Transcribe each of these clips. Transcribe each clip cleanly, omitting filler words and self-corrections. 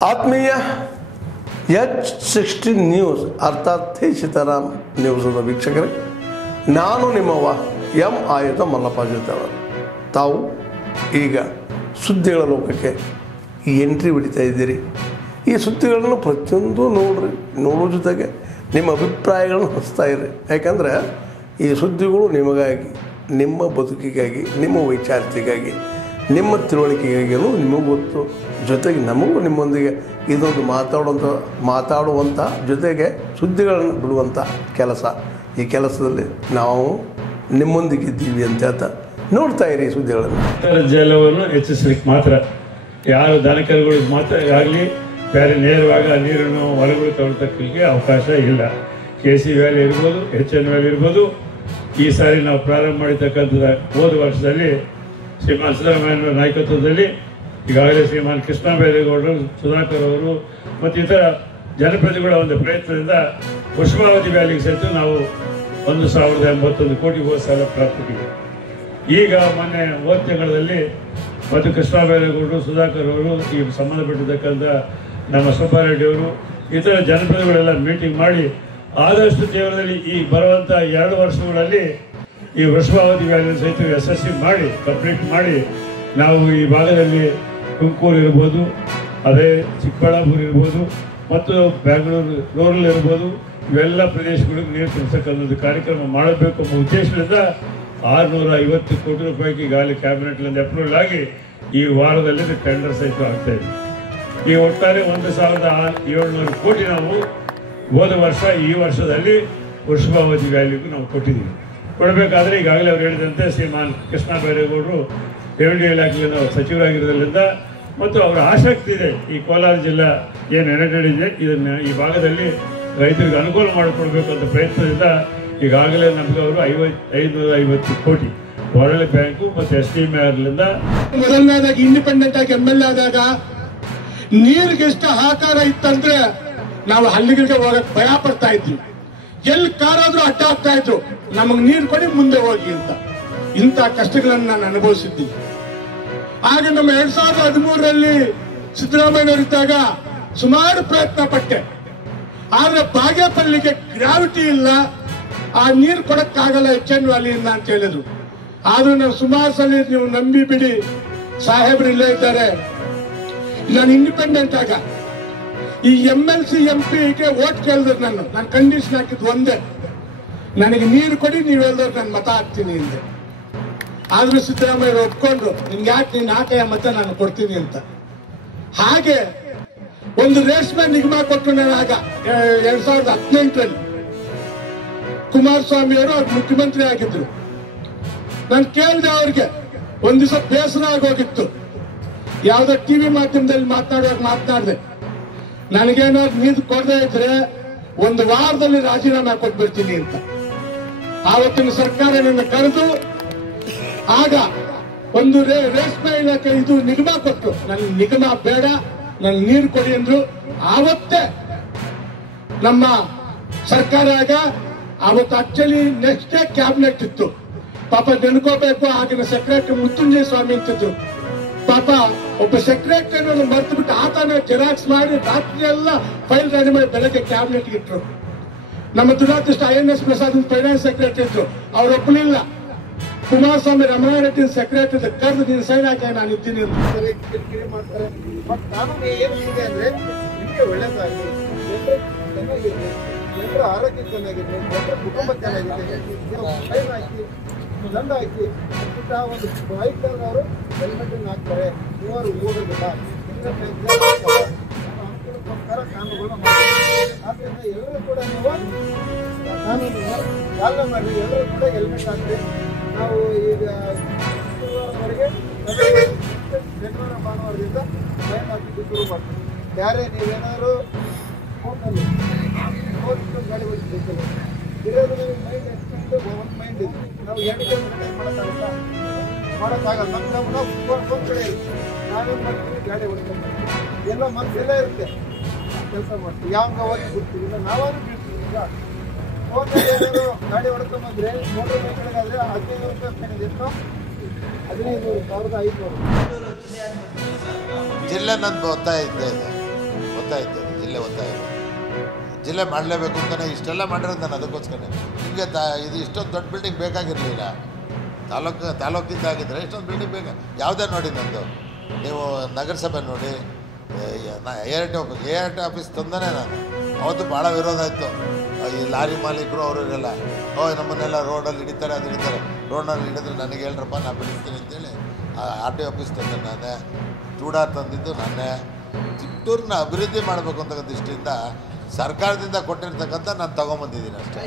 ಆತ್ಮೀಯ H16 news ಅರ್ಥಾತ್ ಸೀತಾರಾಮ್ ನ್ಯೂಸದ ವೀಕ್ಷಕರೇ, ನಾನು ನಿಮ್ಮವ ಎಂ ಆಯುಧ ಮಲ್ಲಪ್ಪ ಜೊತೆವರು. ತಾವು ಈಗ ಸುದ್ದಿಗಳ ಲೋಕಕ್ಕೆ ಎಂಟ್ರಿ ಹೊಡಿತಾ ಇದ್ದೀರಿ. ಈ ಸುದ್ದಿಗಳನ್ನು ಪ್ರತಿಯೊಂದು ನೋಡೋ ಜೊತೆಗೆ ನಿಮ್ಮ ಅಭಿಪ್ರಾಯಗಳನ್ನು ಹಂಚ್ತಾ ಇರಿ. ಯಾಕಂದರೆ ಈ ಸುದ್ದಿಗಳು ನಿಮಗಾಗಿ, ನಿಮ್ಮ ಬದುಕಿಗಾಗಿ, ನಿಮ್ಮ ವೈಚಾರಿಕೆಗಾಗಿ, ನಿಮ್ಮ ತಿಳುವಳಿಕೆಗಾಗಿಯೂ ನಿಮಗೂ ಗೊತ್ತು. ಜೊತೆಗೆ ನಮಗೂ ನಿಮ್ಮೊಂದಿಗೆ ಇದೊಂದು ಮಾತಾಡುವಂಥ ಜೊತೆಗೆ ಸುದ್ದಿಗಳನ್ನು ಬಿಡುವಂಥ ಕೆಲಸ. ಈ ಕೆಲಸದಲ್ಲಿ ನಾವು ನಿಮ್ಮೊಂದಿಗಿದ್ದೀವಿ ಅಂತ ಹೇಳ್ತಾ ನೋಡ್ತಾ ಇರಿ ಸುದ್ದಿಗಳನ್ನು. ಜಲವನ್ನು ಹೆಚ್ಚಿಸಲಿಕ್ಕೆ ಮಾತ್ರ, ಯಾರು ದನಕರುಗಳಿಗೆ ಮಾತ್ರ ಆಗಲಿ ಬೇರೆ ನೇರವಾಗಿ ಆ ನೀರನ್ನು ಹೊಲಗಳು ತಗೊಳ್ತಕ್ಕಲಿಕ್ಕೆ ಅವಕಾಶ ಇಲ್ಲ. KC ವ್ಯಾಲಿ ಇರ್ಬೋದು, HN ವ್ಯಾಲಿ ಇರ್ಬೋದು. ಈ ಸಾರಿ ನಾವು ಪ್ರಾರಂಭ ಮಾಡಿರ್ತಕ್ಕಂಥದ್ದು ಹೋದ ವರ್ಷದಲ್ಲಿ ಶ್ರೀಮಾನ್ ಸಿದ್ದರಾಮಯ್ಯ ನಾಯಕತ್ವದಲ್ಲಿ ಈಗಾಗಲೇ ಶ್ರೀಮಾನ್ ಕೃಷ್ಣ ಬೈರೇಗೌಡರು, ಸುಧಾಕರ್ ಅವರು ಮತ್ತು ಇತರ ಜನಪ್ರತಿನಿಧಿಗಳ ಒಂದು ಪ್ರಯತ್ನದಿಂದ ಪುಷ್ಪಾವತಿ ವ್ಯಾಲಿಗೆ ಸಹಿತ ನಾವು 1081 ಕೋಟಿ ಹೋದ ಸಾಲ ಪ್ರಾಪ್ತಿದ್ದೀವಿ. ಈಗ ಮೊನ್ನೆ ಹೋದ ತಿಂಗಳಲ್ಲಿ ಮತ್ತು ಕೃಷ್ಣ ಬೈರೇಗೌಡರು, ಸುಧಾಕರ್ ಅವರು, ಈ ಸಂಬಂಧಪಟ್ಟಿರ್ತಕ್ಕಂಥ ನಮ್ಮ ಸುಬ್ಬಾರೆಡ್ಡಿ ಅವರು, ಇತರ ಜನಪ್ರತಿನಿಧಿಗಳೆಲ್ಲ ಮೀಟಿಂಗ್ ಮಾಡಿ ಆದಷ್ಟು ತೀವ್ರದಲ್ಲಿ ಈ ಬರುವಂಥ 2 ವರ್ಷಗಳಲ್ಲಿ ಈ ವೃಷಭಾವತಿ ವ್ಯಾಲಿಯನ್ನು ಸಹಿತ ಯಶಸ್ವಿ ಮಾಡಿ ಕಂಪ್ಲೀಟ್ ಮಾಡಿ ನಾವು ಈ ಭಾಗದಲ್ಲಿ ತುಮಕೂರು ಇರ್ಬೋದು, ಅದೇ ಚಿಕ್ಕಬಳ್ಳಾಪುರ ಇರ್ಬೋದು ಮತ್ತು ಬೆಂಗಳೂರು ರೂರಲ್ ಇರ್ಬೋದು, ಇವೆಲ್ಲ ಪ್ರದೇಶಗಳಿಗೆ ನೀರು ತುಂಬಿಸಕ್ಕಂಥದ್ದು ಕಾರ್ಯಕ್ರಮ ಮಾಡಬೇಕು ಎಂಬ ಉದ್ದೇಶದಿಂದ 650 ಕೋಟಿ ರೂಪಾಯಿಗೆ ಈಗಾಗಲೇ ಕ್ಯಾಬಿನೆಟ್ಲಿಂದ ಅಪ್ರೂವಲ್ ಆಗಿ ಈ ವಾರದಲ್ಲಿ ಟೆಂಡರ್ ಸಹಿತ ಆಗ್ತಾ ಇದೆ. ಈ ಒಟ್ಟಾರೆ 1700 ಕೋಟಿ ನಾವು ಹೋದ ವರ್ಷ ಈ ವರ್ಷದಲ್ಲಿ ವೃಷಭಾವತಿ ವ್ಯಾಲಿಗೂ ನಾವು ಕೊಟ್ಟಿದ್ದೀವಿ. ಕೊಡಬೇಕಾದ್ರೆ ಈಗಾಗಲೇ ಅವ್ರು ಹೇಳಿದಂತೆ ಶ್ರೀಮಾನ್ ಕೃಷ್ಣ ಬೈರೇಗೌಡರು ರೆವಿನ್ಯೂ ಇಲಾಖೆಯಿಂದ ಸಚಿವರಾಗಿರೋದ್ರಿಂದ ಮತ್ತು ಅವರ ಆಸಕ್ತಿ ಇದೆ. ಈ ಕೋಲಾರ ಜಿಲ್ಲಾ ಏನು ಇದೆ ಇದನ್ನು ಈ ಭಾಗದಲ್ಲಿ ರೈತರಿಗೆ ಅನುಕೂಲ ಮಾಡಿಕೊಡ್ಬೇಕು ಅಂತ ಪ್ರಯತ್ನದಿಂದ ಈಗಾಗಲೇ ನಮಗೆ ಅವರು 550 ಕೋಟಿ ವರ್ಲ್ಡ್ ಬ್ಯಾಂಕು ಮತ್ತು SDMRಲಿಂದ ಮೊದಲನೇದಾಗಿ ಇಂಡಿಪೆಂಡೆಂಟ್ ಆಗಿ MLA ಆದಾಗ ನೀರಿಗೆ ಎಷ್ಟು ಹಾಕಾರ ಇತ್ತಂದ್ರೆ ನಾವು ಹಳ್ಳಿಗಳಿಗೆ ಹೋಗಕ್ಕೆ ಭಯ ಪಡ್ತಾ ಇದ್ವಿ. ಎಲ್ಲಿ ಕಾರಾದ್ರೂ ಅಡ್ಡ ಆಗ್ತಾ ಇದ್ರು, ನಮಗ್ ನೀರು ಕೊಡಿ ಮುಂದೆ ಹೋಗಿ ಅಂತ. ಇಂಥ ಕಷ್ಟಗಳನ್ನು ನಾನು ಅನುಭವಿಸಿದ್ದೀನಿ. ಆಗ ನಮ್ಮ 2013ರಲ್ಲಿ ಸಿದ್ದರಾಮಯ್ಯನವರಿದ್ದಾಗ ಸುಮಾರು ಪ್ರಯತ್ನ ಪಟ್ಟೆ. ಆದ್ರೆ ಬಾಗೇಪಲ್ಲಿಗೆ ಗ್ರಾವಿಟಿ ಇಲ್ಲ, ಆ ನೀರು ಕೊಡಕ್ಕಾಗಲ್ಲ HN ವ್ಯಾಲಿಯಿಂದ ಅಂತ ಹೇಳಿದ್ರು. ಆದ್ರೂ ನಾವು ಸುಮಾರು ಸಲ ನೀವು ನಂಬಿ ಬಿಡಿ, ಸಾಹೇಬ್ರು ಇಲ್ಲೇ ಇದ್ದಾರೆ. ನಾನು ಇಂಡಿಪೆಂಡೆಂಟ್ ಆಗ ಈ MLC MP-ಗೆ ಓಟ್ ಕೇಳಿದ್ರು. ನಾನು ಕಂಡೀಷನ್ ಹಾಕಿದ್ದು ಒಂದೇ, ನನಗೆ ನೀರು ಕೊಡಿ, ನೀವು ಹೇಳಿದ್ರೆ ನಾನು ಮತ ಹಾಕ್ತೀನಿ ಅಂದೆ. ಆದ್ರೂ ಸಿದ್ದರಾಮಯ್ಯ ಒಪ್ಕೊಂಡ್ರು, ನಿನ್ಗೆ ಯಾಕೆ ನೀನು ಹಾಕಯ್ಯ ಮತ ನಾನು ಕೊಡ್ತೀನಿ ಅಂತ. ಹಾಗೆ ಒಂದು ರೇಷ್ಮೆ ನಿಗಮ ಕೊಟ್ಟು ನಾನು ಆಗ 2018ರಲ್ಲಿ ಕುಮಾರಸ್ವಾಮಿ ಅವರು ಅವ್ರು ಮುಖ್ಯಮಂತ್ರಿ ಆಗಿದ್ರು. ನಾನು ಕೇಳಿದೆ ಅವ್ರಿಗೆ, ಒಂದ್ ದಿವಸ ಬೇಸರ ಆಗೋಗಿತ್ತು, ಯಾವ್ದೋ TV ಮಾಧ್ಯಮದಲ್ಲಿ ಮಾತನಾಡಿದೆ, ನನಗೇನಾದ್ರು ನೀರು ಕೊಡದೇ ಇದ್ರೆ 1 ವಾರದಲ್ಲಿ ರಾಜೀನಾಮೆ ಕೊಟ್ಬಿಡ್ತೀನಿ ಅಂತ. ಆವತ್ತಿನ ಸರ್ಕಾರ ನನ್ನ ಕರೆದು ಆಗ ಒಂದು ರೇಷ್ಮೆ ಇಲಾಖೆ ಇದು ನಿಗಮ ಕೊಟ್ಟು, ನನ್ ನಿಗಮ ಬೇಡ, ನನ್ ನೀರು ಕೊಡಿ ಅಂದ್ರು. ಆವತ್ತೇ ನಮ್ಮ ಸರ್ಕಾರ ಆಗ ಅವತ್ತು ಆಕ್ಚುಲಿ ನೆಕ್ಸ್ಟ್ ಡೇ ಕ್ಯಾಬಿನೆಟ್ ಇತ್ತು. ಪಾಪ ನೆನ್ಕೋಬೇಕು, ಆಗಿನ ಸೆಕ್ರೆಟರಿ ಮುತ್ತುಂಜಯ ಸ್ವಾಮಿ ಅಂತಿದ್ರು. ಪಾಪ ಒಬ್ಬ ಸೆಕ್ರೆಟರಿ ಮರ್ತು ಬಿಟ್ಟು ಆತನ ಜೆರಾಕ್ಸ್ ಮಾಡಿ ರಾತ್ರಿ ಎಲ್ಲ ಫೈಲ್ ರೆಡಿ ಮಾಡಿ ಬೆಳಗ್ಗೆ ಕ್ಯಾಬಿನೆಟ್ ಇಟ್ರು. ನಮ್ಮ ದುರಾದೃಷ್ಟ INS ಪ್ರಸಾದ್ ಫೈನಾನ್ಸ್ ಸೆಕ್ರೆಟರಿ ಇದ್ರು, ಅವ್ರು ಒಪ್ಪಲಿಲ್ಲ. ಕುಮಾರಸ್ವಾಮಿ ರಮಣಾರೆಡ್ಡಿ ಸೆಕ್ರೆಟರಿ ಕರೆದು ನೀನು ಸೈನ್ ಹಾಕಿ ನಾನು ಇದ್ದೀನಿ ಅಂತ ಕಿರಿಕಿರಿ ಮಾಡ್ತಾರೆ. ಬಟ್ ಕಾನೂನು ಏನಿದೆ ಅಂದ್ರೆ ನಿಮಗೆ ಒಳ್ಳೇದಾಗಿ, ಚೆನ್ನಾಗಿರ್ಲಿ, ಜನರ ಆರೋಗ್ಯ ಚೆನ್ನಾಗಿರ್ಲಿ, ಜನರ ಕುಟುಂಬ ಚೆನ್ನಾಗಿದೆ, ಫೈನ್ ಹಾಕಿ ದಂಡ ಹಾಕಿ ಒಂದು ಬೈಕ್ ಅವರು ಹೆಲ್ಮೆಟ್ ಹಾಕ್ತಾರೆ, ಇವರು ಓಡೋದಿಲ್ಲ, ಅನುಕೂಲಕ್ಕೋಸ್ಕರ ಕಾನೂನುಗಳನ್ನ ಮಾಡ್ತಾರೆ. ಆದ್ರಿಂದ ಎಲ್ಲರೂ ಕೂಡ ನೀವು ಕಾನೂನು ಪಾಲನೆ ಮಾಡಿ, ಎಲ್ಲರೂ ಕೂಡ ಹೆಲ್ಮೆಟ್ ಹಾಕಿ. ನಾವು ಈಗ ಶುಕ್ರವಾರವರೆಗೆ ಶನಿವಾರ ಭಾನುವಾರದಿಂದ ಫೈನ್ ಹಾಕಿದ್ದು ಶುರು ಮಾಡ್ತೀವಿ. ಯಾರೇ ನೀವೇನಾದ್ರು ಫೋನಲ್ಲಿ ಗಾಡಿ ಓಡಿಸ್ಬೇಕಿಲ್ಲ, ಇರೋದು ನಮಗೆ ಮೈಂಡ್ ಎಕ್ಸ್ಟೆಂಡ್ ಒಂದು ಮೈಂಡ್ ಇದೆ. ನಾವು 2 ಕಿಲೋಮೀಟರ್ ಮಾಡೋಕ್ಕಾಗಲ್ಲ. ನಮ್ಮ ಫೋನ್ ಕಡೆ ಇರುತ್ತೆ, ನಾವೇನು ಮಾಡ್ತೀವಿ, ಗಾಡಿ ಓಡಿಸ್ಕೊಂಡು ಎಲ್ಲ ಮನಸ್ಸೆಲ್ಲ ಇರುತ್ತೆ, ಕೆಲಸ ಮಾಡ್ತೀವಿ, ಯಾವಾಗ ಹೋಗಿ ಬಿಡ್ತೀವಿ. ಇಲ್ಲ ನಾವಾದ್ರೂ ಬಿಡ್ತೀವಿ. ಈಗ ಫೋನಲ್ಲಿ ಏನಾದ್ರು ಗಾಡಿ ಹೊಡ್ಕೊಂಬಂದ್ರೆ ಮೋಟರ್ ಬೈಕ್ಗಳಿಗಾದ್ರೆ 15 ರೂಪಾಯಿ ಫೈನ್ ಇದೆ. 15,500 ಜಿಲ್ಲೆ ನಂದು ಓದ್ತಾ ಇದ್ದೇನೆ. ಇತ್ತು, ಜಿಲ್ಲೆ ಒತ್ತಾಯ ಇತ್ತು. ಜಿಲ್ಲೆ ಮಾಡಲೇಬೇಕು ಅಂತಲೇ ಇಷ್ಟೆಲ್ಲ ಮಾಡಿರೋದು ನಾನು ಅದಕ್ಕೋಸ್ಕರ. ನಿಮಗೆ ಇದು ಇಷ್ಟೊಂದು ದೊಡ್ಡ ಬಿಲ್ಡಿಂಗ್ ಬೇಕಾಗಿರಲಿಲ್ಲ. ತಾಲೂಕಿಂದ ಆಗಿದ್ದರೆ ಇಷ್ಟೊಂದು ಬಿಲ್ಡಿಂಗ್ ಬೇಕಾ? ಯಾವುದೇ ನೋಡಿ ನಂದು, ನೀವು ನಗರಸಭೆ ನೋಡಿ, ART ಆಫೀಸ್ ತಂದೇ ನಾನು ಅವತ್ತು ಭಾಳ ವಿರೋಧ ಇತ್ತು. ಈ ಲಾರಿ ಮಾಲೀಕರು ಅವರಿಗೆಲ್ಲ ನಮ್ಮನ್ನೆಲ್ಲ ರೋಡಲ್ಲಿ ಹಿಡಿತಾರೆ, ಅದು ಹಿಡಿತಾರೆ. ರೋಡ್ನಲ್ಲಿ ಹಿಡಿದ್ರೆ ನನಗೆ ಹೇಳ್ರಪ್ಪ, ನಾನು ಬಿಡಿಸ್ತೀನಿ ಅಂತೇಳಿ RT ಆಫೀಸ್ ತಂದೆ ನಾನೇ, ಚೂಡಾರ್ ತಂದಿದ್ದು ನಾನೇ. ಚಿತ್ತೂರನ್ನ ಅಭಿವೃದ್ಧಿ ಮಾಡಬೇಕು ಅಂತ ದೃಷ್ಟಿಯಿಂದ ಸರ್ಕಾರದಿಂದ ಕೊಟ್ಟಿರ್ತಕ್ಕಂಥ ನಾನು ತೊಗೊಂಬಂದಿದ್ದೀನಿ ಅಷ್ಟೇ.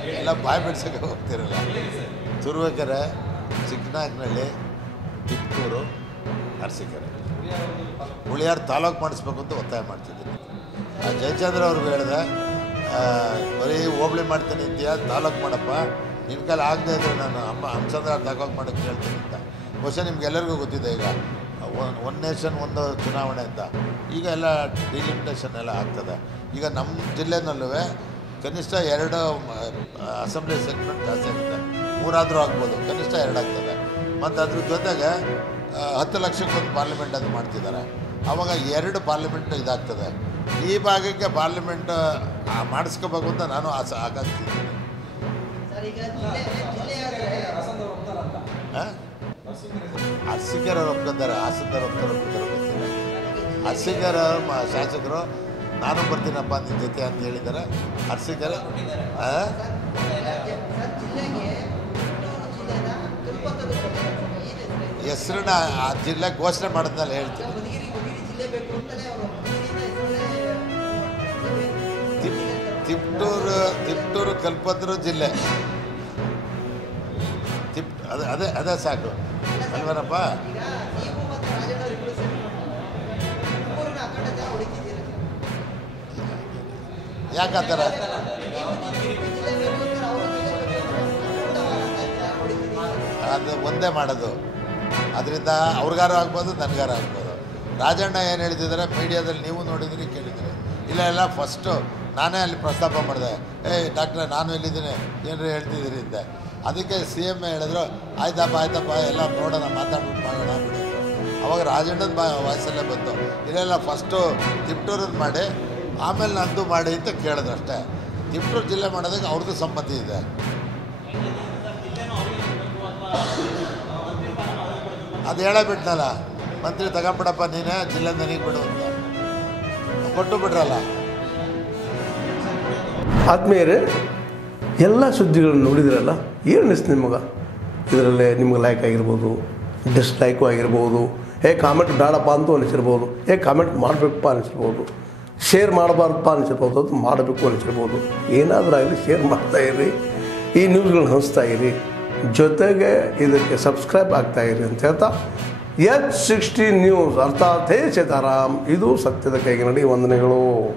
ಇಲ್ಲಿ ಎಲ್ಲ ಬಾಯಿ ಬಿಡ್ಸೋಕ್ಕೆ ಹೋಗ್ತಿರಲ್ಲ. ತುರುವೇಕೆರೆ, ಚಿಕ್ಕನಾಯಕನಹಳ್ಳಿ, ತಿಪ್ಟೂರು, ಅರಸೀಕೆರೆ, ಹುಳಿಯಾರು ತಾಲೂಕು ಮಾಡಿಸ್ಬೇಕು ಅಂತ ಒತ್ತಾಯ ಮಾಡ್ತಿದ್ದೀನಿ. ಜಯಚಂದ್ರ ಅವ್ರಿಗೆ ಹೇಳಿದೆ, ಬರೀ ಹೋಬಳಿ ಮಾಡ್ತೀನಿ ಅಂತೀಯ, ತಾಲೂಕು ಮಾಡಪ್ಪ, ನಿನ್ನ ಕಾಲ ಆಗದೆ ಇದ್ದರೆ ನಾನು ಹಂಸಂದ್ರ ತಾಲೂಕು ಮಾಡೋಕ್ಕೆ ಹೇಳ್ತೀನಿ ಅಂತ. ಬಹುಶಃ ನಿಮ್ಗೆಲ್ಲರಿಗೂ ಗೊತ್ತಿದೆ, ಈಗ ಒನ್ ನೇಷನ್ ಒಂದು ಚುನಾವಣೆ ಅಂತ ಈಗ ಎಲ್ಲ ಡಿಲಿಮಿಟೇಷನ್ ಎಲ್ಲ ಆಗ್ತದೆ. ಈಗ ನಮ್ಮ ಜಿಲ್ಲೆನಲ್ಲೂ ಕನಿಷ್ಠ 2 ಅಸೆಂಬ್ಲಿ ಸೆಗ್ಮೆಂಟ್ ಜಾಸ್ತಿ ಆಗುತ್ತೆ. 3 ಆದರೂ ಆಗ್ಬೋದು, ಕನಿಷ್ಠ 2 ಆಗ್ತದೆ. ಮತ್ತು ಅದ್ರ ಜೊತೆಗೆ 10 ಲಕ್ಷಕ್ಕೊಂದು ಪಾರ್ಲಿಮೆಂಟ್ ಅದು ಮಾಡ್ತಿದ್ದಾರೆ. ಆವಾಗ 2 ಪಾರ್ಲಿಮೆಂಟ್ ಇದಾಗ್ತದೆ. ಈ ಭಾಗಕ್ಕೆ ಪಾರ್ಲಿಮೆಂಟ್ ಮಾಡಿಸ್ಕೋಬೇಕು ಅಂತ ನಾನು ಆಕಾಂಕ್ಷಿದ್ದೀನಿ. ಅರಸೀಕೆರೆ ಒಪ್ಕೊತಾರೆ, ಹಾಸನದವ್ರು ಒಪ್ತಾರೆ ಗೊತ್ತಿಲ್ಲ. ಅರಸೀಕೆರೆ ಶಾಸಕರು ನಾನು ಬರ್ತೀನಪ್ಪ ನಿನ್ನ ಜೊತೆ ಅಂತ ಹೇಳಿದ್ದಾರೆ. ಅರಸೀಕೆರೆ ಹೆಸರನ್ನ ಆ ಜಿಲ್ಲೆ ಘೋಷಣೆ ಮಾಡಿದ್ಮೇಲೆ ಹೇಳ್ತೀನಿ. ತಿಪ್ಟೂರು ಕಲ್ಪತರು ಜಿಲ್ಲೆ, ಅದೇ ಸಾಕು ಅಲ್ವೇನಪ್ಪ? ಯಾಕಂತಾರ? ಅದು ಒಂದೇ ಮಾಡೋದು, ಅದರಿಂದ ಅವ್ರಿಗಾರು ಆಗ್ಬೋದು, ನನಗಾರು ಆಗ್ಬೋದು. ರಾಜಣ್ಣ ಏನು ಹೇಳ್ತಿದ್ದಾರೆ ಮೀಡಿಯಾದಲ್ಲಿ, ನೀವು ನೋಡಿದಿರಿ, ಕೇಳಿದ್ದೀರಿ. ಇಲ್ಲ ಫಸ್ಟು ನಾನೇ ಅಲ್ಲಿ ಪ್ರಸ್ತಾಪ ಮಾಡಿದೆ, ಡಾಕ್ಟ್ರೆ ನಾನು ಎಲ್ಲಿದ್ದೀನಿ, ಏನಾರು ಹೇಳ್ತಿದ್ದೀರಿ ಅಂತ. ಅದಕ್ಕೆ CM ಹೇಳಿದ್ರು, ಆಯ್ತಪ್ಪ ಎಲ್ಲ ನೋಡೋಣ, ಮಾತಾಡ್ಬಿಟ್ಟು ಮಾಡೋಣ ಬಿಡಿ. ಅವಾಗ ರಾಜಣ್ಣನ ವಾಯ್ಸಲ್ಲೇ ಬಂತು, ಇಲ್ಲ ಫಸ್ಟು ತಿಪ್ಟೂರದ್ದು ಮಾಡಿ ಆಮೇಲೆ ನಂದು ಮಾಡಿ ಅಂತ ಕೇಳಿದ್ರು ಅಷ್ಟೇ. ತಿಪ್ಟೂರು ಜಿಲ್ಲೆ ಮಾಡೋದಕ್ಕೆ ಅವ್ರದ್ದು ಸಂಬಂಧ ಇದೆ. ಅದು ಹೇಳಬಿಟ್ನಲ್ಲ, ಮಂತ್ರಿ ತಗೊಂಬಿಡಪ್ಪ ನೀನೇ, ಜಿಲ್ಲೆ ನನಗೆ ಬಿಡು ಅಂತ ಕೊಟ್ಟು ಬಿಡ್ರಲ್ಲ. ಆದ್ಮೇಲೆ ಎಲ್ಲ ಸುದ್ದಿಗಳನ್ನು ನೋಡಿದ್ರಲ್ಲ, ಏನು ಅನಿಸ್ತು ನಿಮಗೆ? ಇದರಲ್ಲೇ ನಿಮ್ಗೆ ಲೈಕ್ ಆಗಿರ್ಬೋದು, ಡಿಸ್ಲೈಕು ಆಗಿರ್ಬೋದು, ಕಾಮೆಂಟ್ ಬೇಡಪ್ಪ ಅಂತೂ ಅನಿಸಿರ್ಬೋದು, ಕಾಮೆಂಟ್ ಮಾಡಬೇಕಪ್ಪ ಅನಿಸಿರ್ಬೋದು, ಶೇರ್ ಮಾಡಬಾರ್ದಪ್ಪ ಅನಿಸಿರ್ಬೋದು, ಅದು ಮಾಡಬೇಕು ಅನಿಸಿರ್ಬೋದು. ಏನಾದರೂ ಆಗಲಿ ಶೇರ್ ಮಾಡ್ತಾಯಿರಿ, ಈ ನ್ಯೂಸ್ಗಳನ್ನ ಹಂಚ್ತಾ ಇರಿ, ಜೊತೆಗೆ ಇದಕ್ಕೆ ಸಬ್ಸ್ಕ್ರೈಬ್ ಆಗ್ತಾಯಿರಿ ಅಂತ ಹೇಳ್ತಾ, H16 ನ್ಯೂಸ್ ಅರ್ಥಾತ್ ಹೇ ಸೀತಾರಾಮ್, ಇದು ಸತ್ಯದ ಕೈಗೆ ನಡಿ. ವಂದನೆಗಳು.